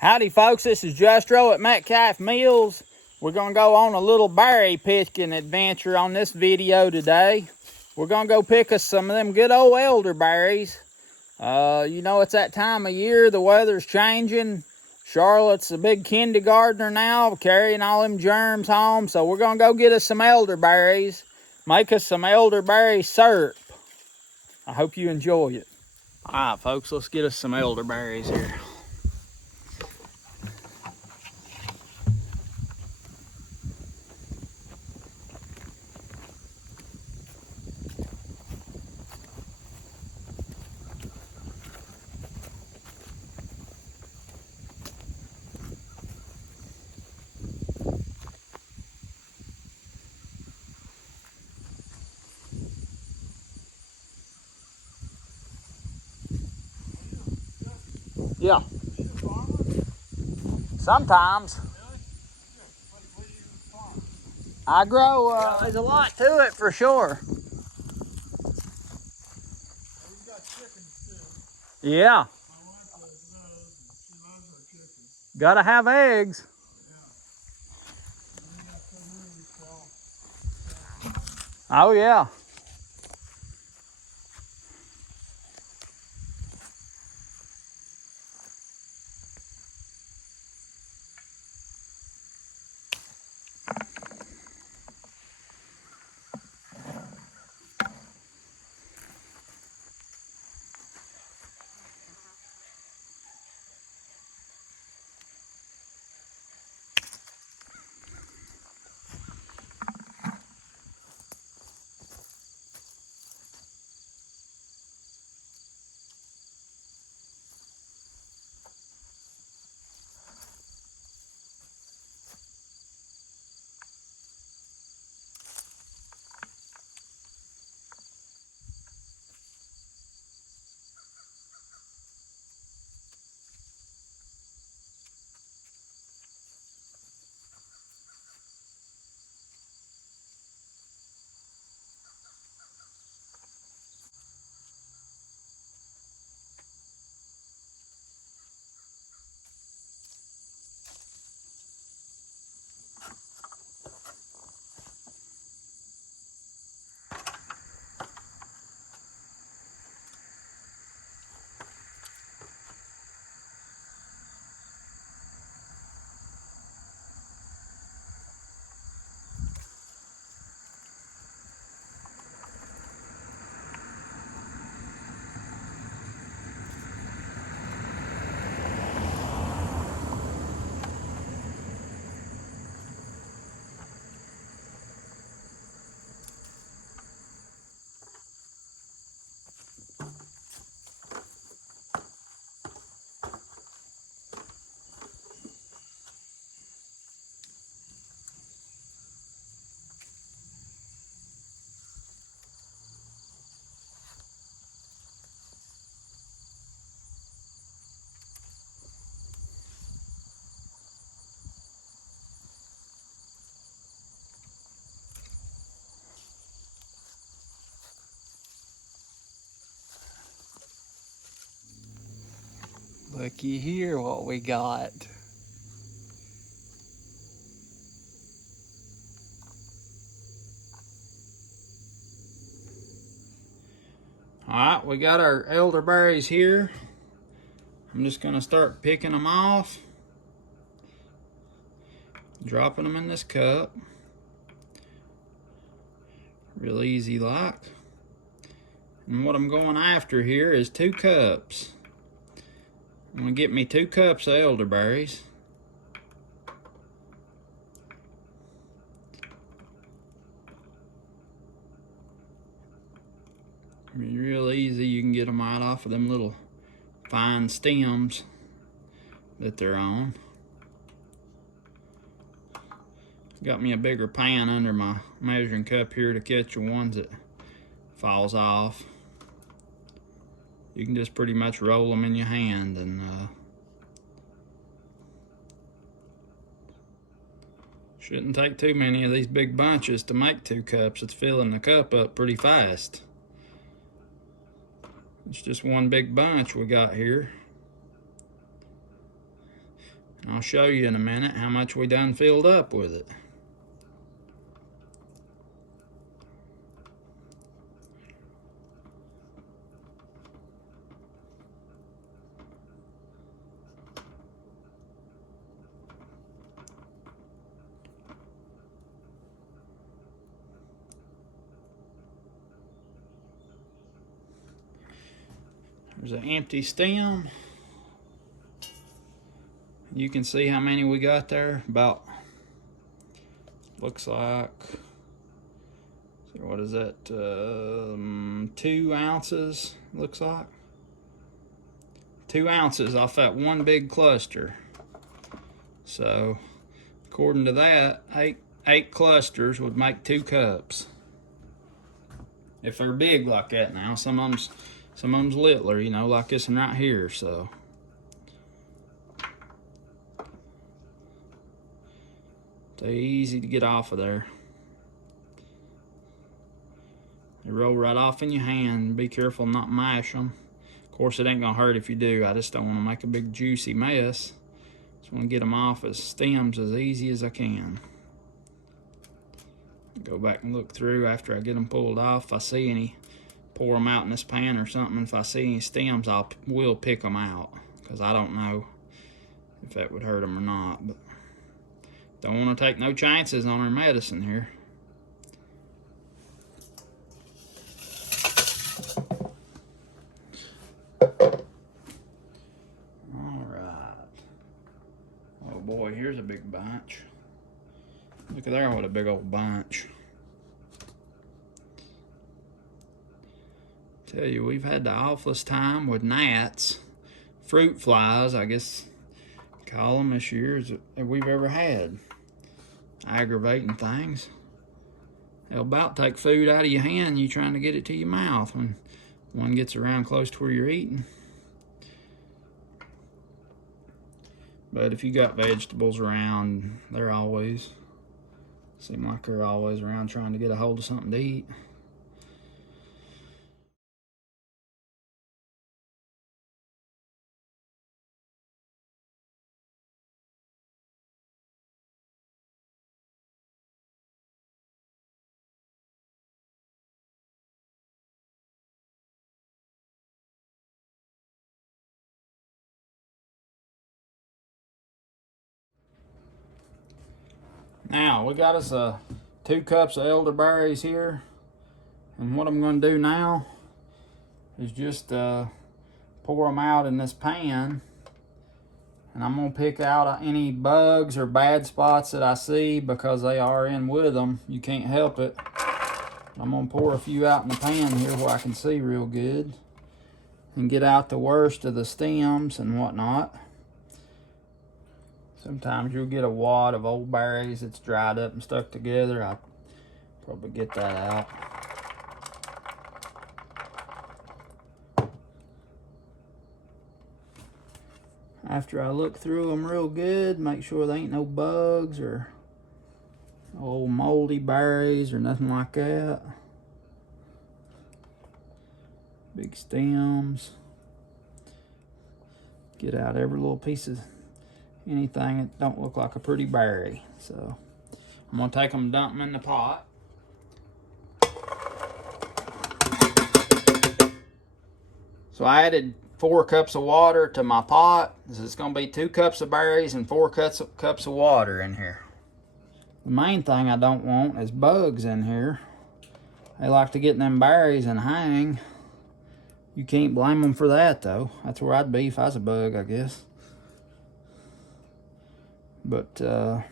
Howdy folks, this is Justro at Metcalf Mills. We're going to go on a little berry picking adventure on this video today. We're going to go pick us some of them good old elderberries. You know, it's that time of year, the weather's changing. Charlotte's a big kindergartner now, carrying all them germs home. So we're going to go get us some elderberries, make us some elderberry syrup. I hope you enjoy it. All right, folks, let's get us some elderberries here. Yeah. Sometimes. I grow, there's a lot to it for sure. Yeah. Gotta have eggs. Oh yeah. Looky here what we got. All right, we got our elderberries here. I'm just gonna start picking them off, dropping them in this cup. Real easy like. And what I'm going after here is 2 cups. I'm gonna get me 2 cups of elderberries. Real easy, you can get them right off of them little fine stems that they're on. Got me a bigger pan under my measuring cup here to catch the ones that falls off. You can just pretty much roll them in your hand, and shouldn't take too many of these big bunches to make 2 cups. It's filling the cup up pretty fast. It's just one big bunch we got here. I'll show you in a minute how much we done filled up with it. There's an empty stem. You can see how many we got there. About, looks like, so what is that? 2 ounces, looks like. 2 ounces off that one big cluster. So, according to that, eight clusters would make 2 cups. If they're big like that now, some of them's littler, you know, like this one right here, so. They're easy to get off of there. They roll right off in your hand. Be careful not to mash them. Of course, it ain't gonna hurt if you do. I just don't want to make a big juicy mess. Just want to get them off as stems as easy as I can. Go back and look through after I get them pulled off. If I see any, pour them out in this pan or something. If I see any stems, will pick them out, because I don't know if that would hurt them or not. But don't want to take no chances on our medicine here. Alright. Oh boy, here's a big bunch. Look at there, what a big old bunch. Tell you, we've had the awfulest time with gnats, fruit flies, I guess call them, this year that we've ever had. Aggravating things. They'll about take food out of your hand, you trying to get it to your mouth when one gets around close to where you're eating. But if you got vegetables around, seem like they're always around trying to get a hold of something to eat. Now, we got us 2 cups of elderberries here. And what I'm going to do now is just pour them out in this pan. And I'm going to pick out any bugs or bad spots that I see, because they are in with them. You can't help it. I'm going to pour a few out in the pan here where I can see real good. And get out the worst of the stems and whatnot. Sometimes you'll get a wad of old berries that's dried up and stuck together. I'll probably get that out. After I look through them real good, make sure there ain't no bugs or old moldy berries or nothing like that. Big stems. Get out every little piece of anything that don't look like a pretty berry. So I'm gonna take them and dump them in the pot. So I added 4 cups of water to my pot. So it's gonna be 2 cups of berries and 4 cups of water in here. The main thing I don't want is bugs in here. They like to get in them berries and hang. You can't blame them for that though. That's where I'd be if I was a bug, I guess. But let's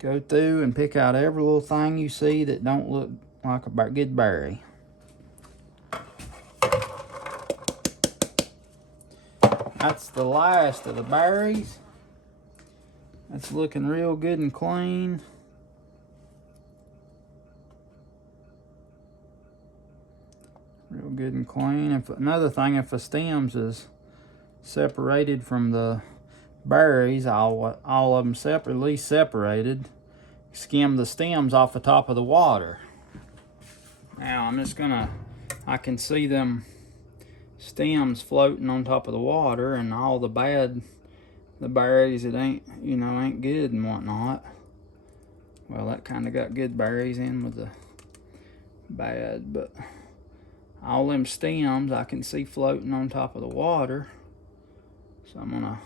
go through and pick out every little thing you see that don't look like a good berry. That's the last of the berries. That's looking real good and clean. Real good and clean. Another thing, if the stems is separated from the berries, all of them separately separated, skim the stems off the top of the water. Now I'm just gonna, I can see them stems floating on top of the water, and all the berries that ain't good and whatnot. Well, that kind of got good berries in with the bad, but all them stems I can see floating on top of the water. So I'm gonna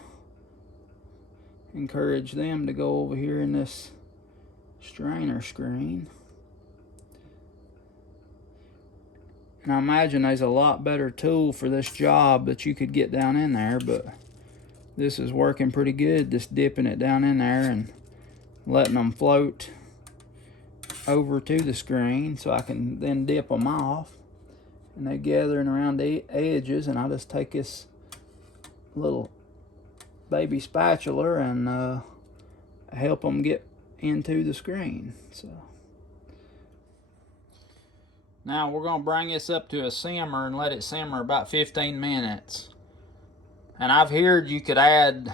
encourage them to go over here in this strainer screen. And I imagine there's a lot better tool for this job that you could get down in there, but this is working pretty good, just dipping it down in there and letting them float over to the screen so I can then dip them off. And they're gathering around the edges, and I'll just take this little baby spatula and help them get into the screen. So now we're going to bring this up to a simmer and let it simmer about 15 minutes. And I've heard you could add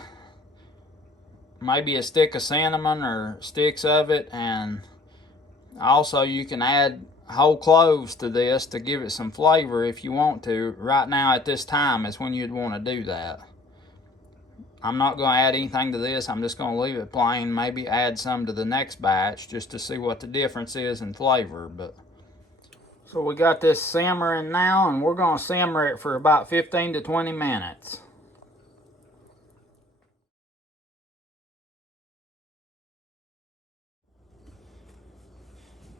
maybe a stick of cinnamon or sticks of it, and also you can add whole cloves to this to give it some flavor if you want to. Right now at this time is when you'd want to do that. I'm not going to add anything to this. I'm just going to leave it plain. Maybe add some to the next batch just to see what the difference is in flavor. But so we got this simmering now, and we're going to simmer it for about 15 to 20 minutes.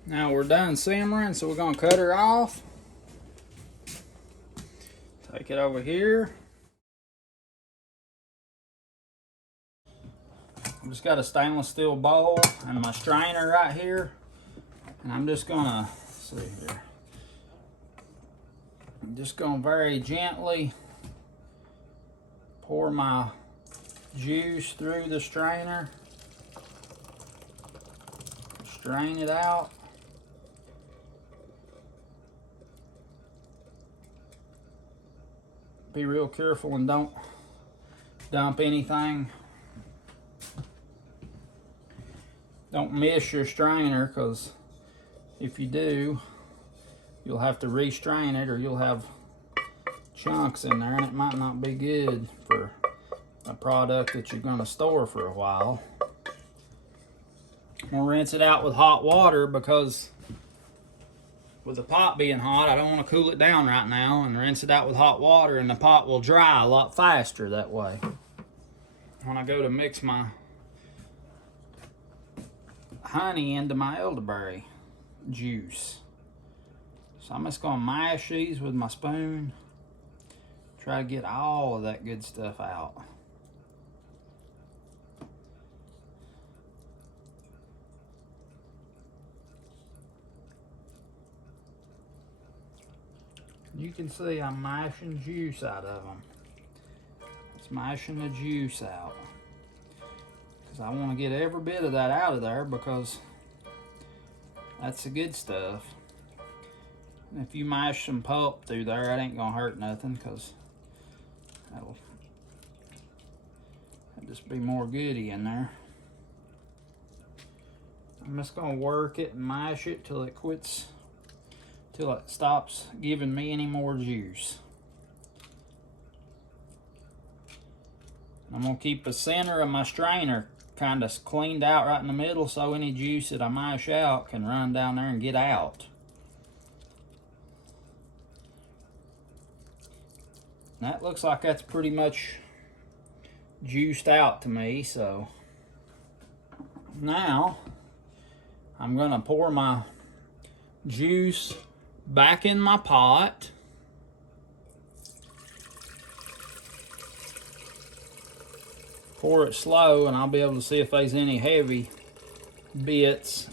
Now we're done simmering, so we're going to cut her off. Take it over here. I've just got a stainless steel bowl and my strainer right here. And I'm just gonna, see here. I'm just gonna very gently pour my juice through the strainer. Strain it out. Be real careful and don't dump anything. Don't miss your strainer, because if you do, you'll have to restrain it, or you'll have chunks in there, and it might not be good for a product that you're going to store for a while. I'm going to rinse it out with hot water, because with the pot being hot, I don't want to cool it down right now, and rinse it out with hot water, and the pot will dry a lot faster that way. When I go to mix my honey into my elderberry juice. So I'm just going to mash these with my spoon. Try to get all of that good stuff out. You can see I'm mashing juice out of them. It's mashing the juice out. I want to get every bit of that out of there, because that's the good stuff. And if you mash some pulp through there, it ain't gonna hurt nothing, because that'll just be more goody in there. I'm just gonna work it and mash it till it quits, till it stops giving me any more juice. I'm gonna keep the center of my strainer kind of cleaned out right in the middle, so any juice that I mash out can run down there and get out. And that looks like that's pretty much juiced out to me. So now I'm gonna pour my juice back in my pot. Pour it slow, and I'll be able to see if there's any heavy bits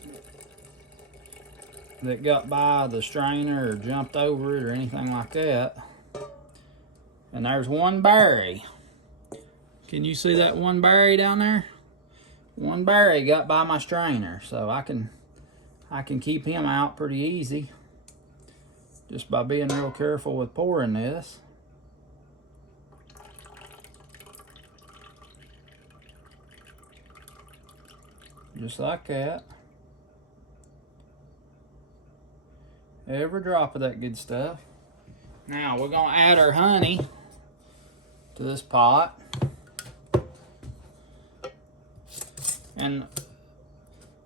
that got by the strainer or jumped over it or anything like that. And there's one berry. Can you see that one berry down there? One berry got by my strainer, so I can keep him out pretty easy just by being real careful with pouring this. Just like that. Every drop of that good stuff. Now we're gonna add our honey to this pot. And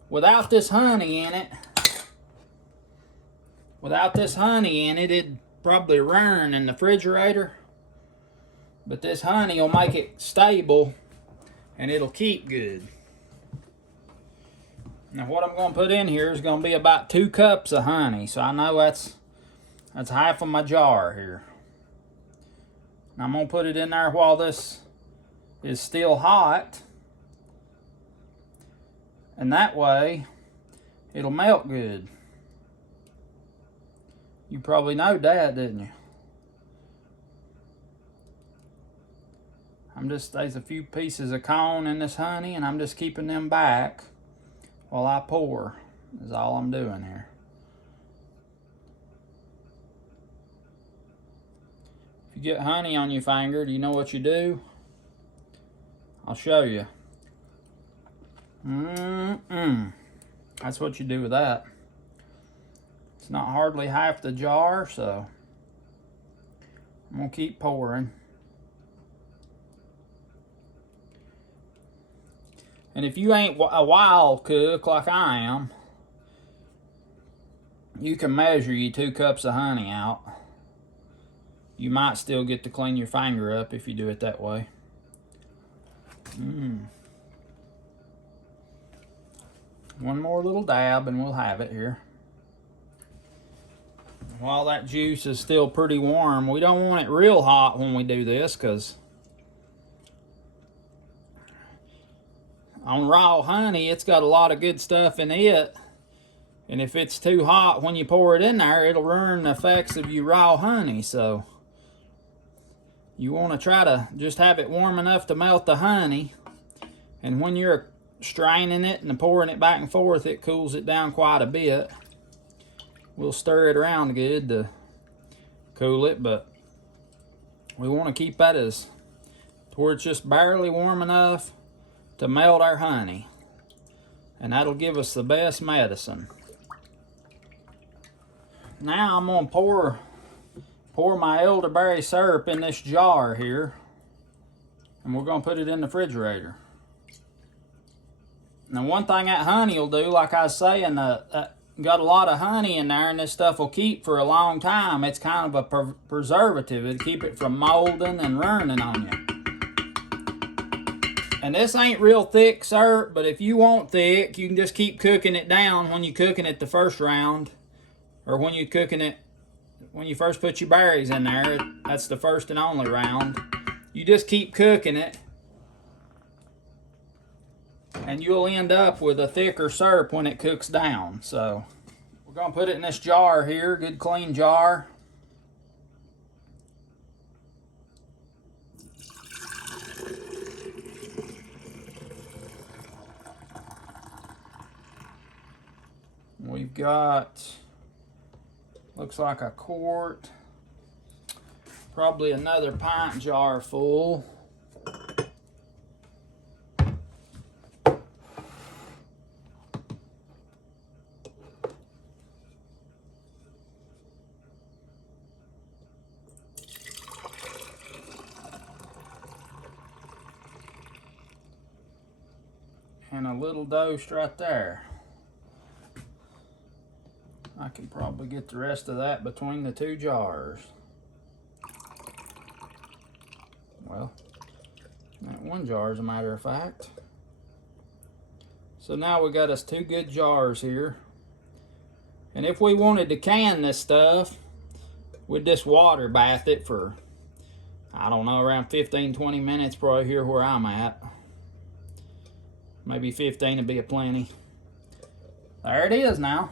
without this honey in it, it'd probably run in the refrigerator. But this honey will make it stable and it'll keep good. Now what I'm going to put in here is going to be about 2 cups of honey. So I know that's half of my jar here. And I'm going to put it in there while this is still hot. And that way it'll melt good. You probably know that, didn't you? There's a few pieces of cone in this honey, and I'm just keeping them back while I pour, is all I'm doing here. If you get honey on your finger, do you know what you do? I'll show you. That's what you do with that. It's not hardly half the jar, so I'm gonna keep pouring. And if you ain't a wild cook like I am, you can measure your 2 cups of honey out. You might still get to clean your finger up if you do it that way. One more little dab and we'll have it here. While that juice is still pretty warm, we don't want it real hot when we do this, because on raw honey, it's got a lot of good stuff in it. And if it's too hot when you pour it in there, it'll ruin the effects of your raw honey. So you want to try to just have it warm enough to melt the honey. And when you're straining it and pouring it back and forth, it cools it down quite a bit. We'll stir it around good to cool it, but we want to keep that to where it's just barely warm enough to melt our honey, and that'll give us the best medicine. Now I'm gonna pour my elderberry syrup in this jar here, and we're gonna put it in the refrigerator. Now one thing that honey will do, like I was saying, got a lot of honey in there, and this stuff will keep for a long time. It's kind of a preservative. It'll keep it from molding and running on you. And this ain't real thick syrup, but if you want thick, you can just keep cooking it down when you're cooking it the first round. Or when you're cooking it, when you first put your berries in there, that's the first and only round. You just keep cooking it, and you'll end up with a thicker syrup when it cooks down. So we're gonna put it in this jar here, good clean jar. We've got, looks like a quart, probably another pint jar full. And a little dose right there. I can probably get the rest of that between the 2 jars. Well, that 1 jar as a matter of fact. So now we got us 2 good jars here. And if we wanted to can this stuff, we'd just water bath it for, I don't know, around 15-20 minutes probably here where I'm at. Maybe 15 would be a plenty. There it is now.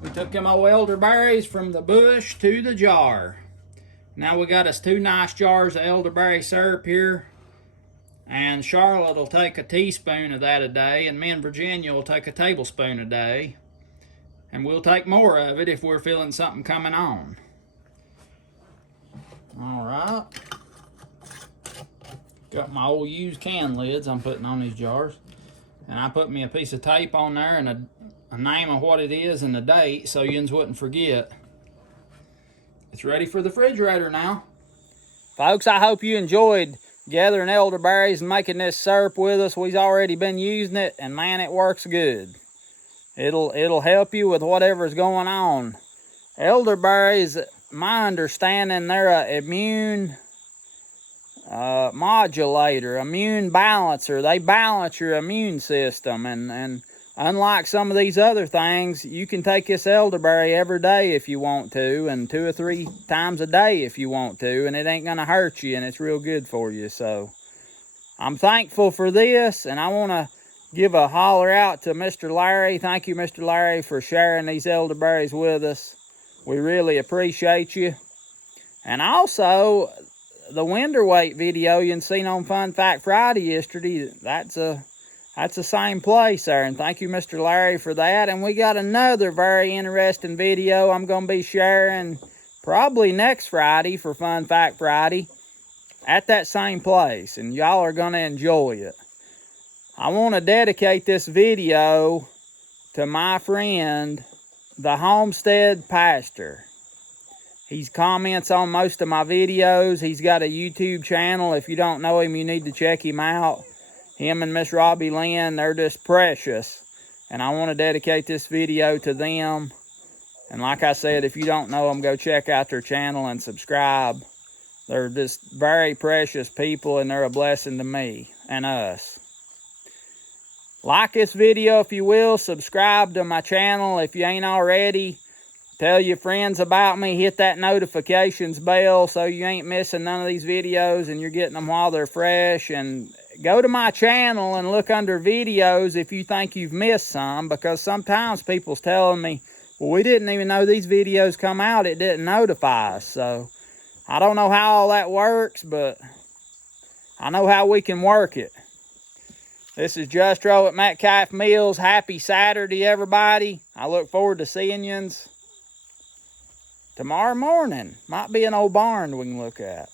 We took them old elderberries from the bush to the jar. Now we got us 2 nice jars of elderberry syrup here. And Charlotte will take a teaspoon of that a day, and me and Virginia will take a tablespoon a day. And we'll take more of it if we're feeling something coming on. All right. Got my old used can lids I'm putting on these jars. And I put me a piece of tape on there and a name of what it is and the date so yous wouldn't forget. It's ready for the refrigerator now. Folks, I hope you enjoyed gathering elderberries and making this syrup with us. We've already been using it, and man, it works good. It'll help you with whatever's going on. Elderberries, my understanding, they're an immune modulator, immune balancer. They balance your immune system, and unlike some of these other things, you can take this elderberry every day if you want to, and 2 or 3 times a day if you want to, and it ain't gonna hurt you, and it's real good for you. So I'm thankful for this, and I want to give a holler out to Mr. Larry. Thank you, Mr. Larry, for sharing these elderberries with us. We really appreciate you. And also, the winter weight video you seen on Fun Fact Friday yesterday, that's the same place there. And thank you, Mr. Larry, for that. And we got another very interesting video I'm going to be sharing probably next Friday for Fun Fact Friday at that same place. And y'all are going to enjoy it. I want to dedicate this video to my friend, the Homestead Pastor. He comments on most of my videos. He's got a YouTube channel. If you don't know him, you need to check him out. Him and Miss Robbie Lynn, they're just precious. And I want to dedicate this video to them. And like I said, if you don't know them, go check out their channel and subscribe. They're just very precious people, and they're a blessing to me and us. Like this video if you will. Subscribe to my channel if you ain't already. Tell your friends about me. Hit that notifications bell so you ain't missing none of these videos and you're getting them while they're fresh. And go to my channel and look under videos if you think you've missed some, because sometimes people's telling me, well, we didn't even know these videos come out. It didn't notify us. So I don't know how all that works, but I know how we can work it. This is Justro at Metcalf Mills. Happy Saturday, everybody. I look forward to seeing yous tomorrow morning. Might be an old barn we can look at.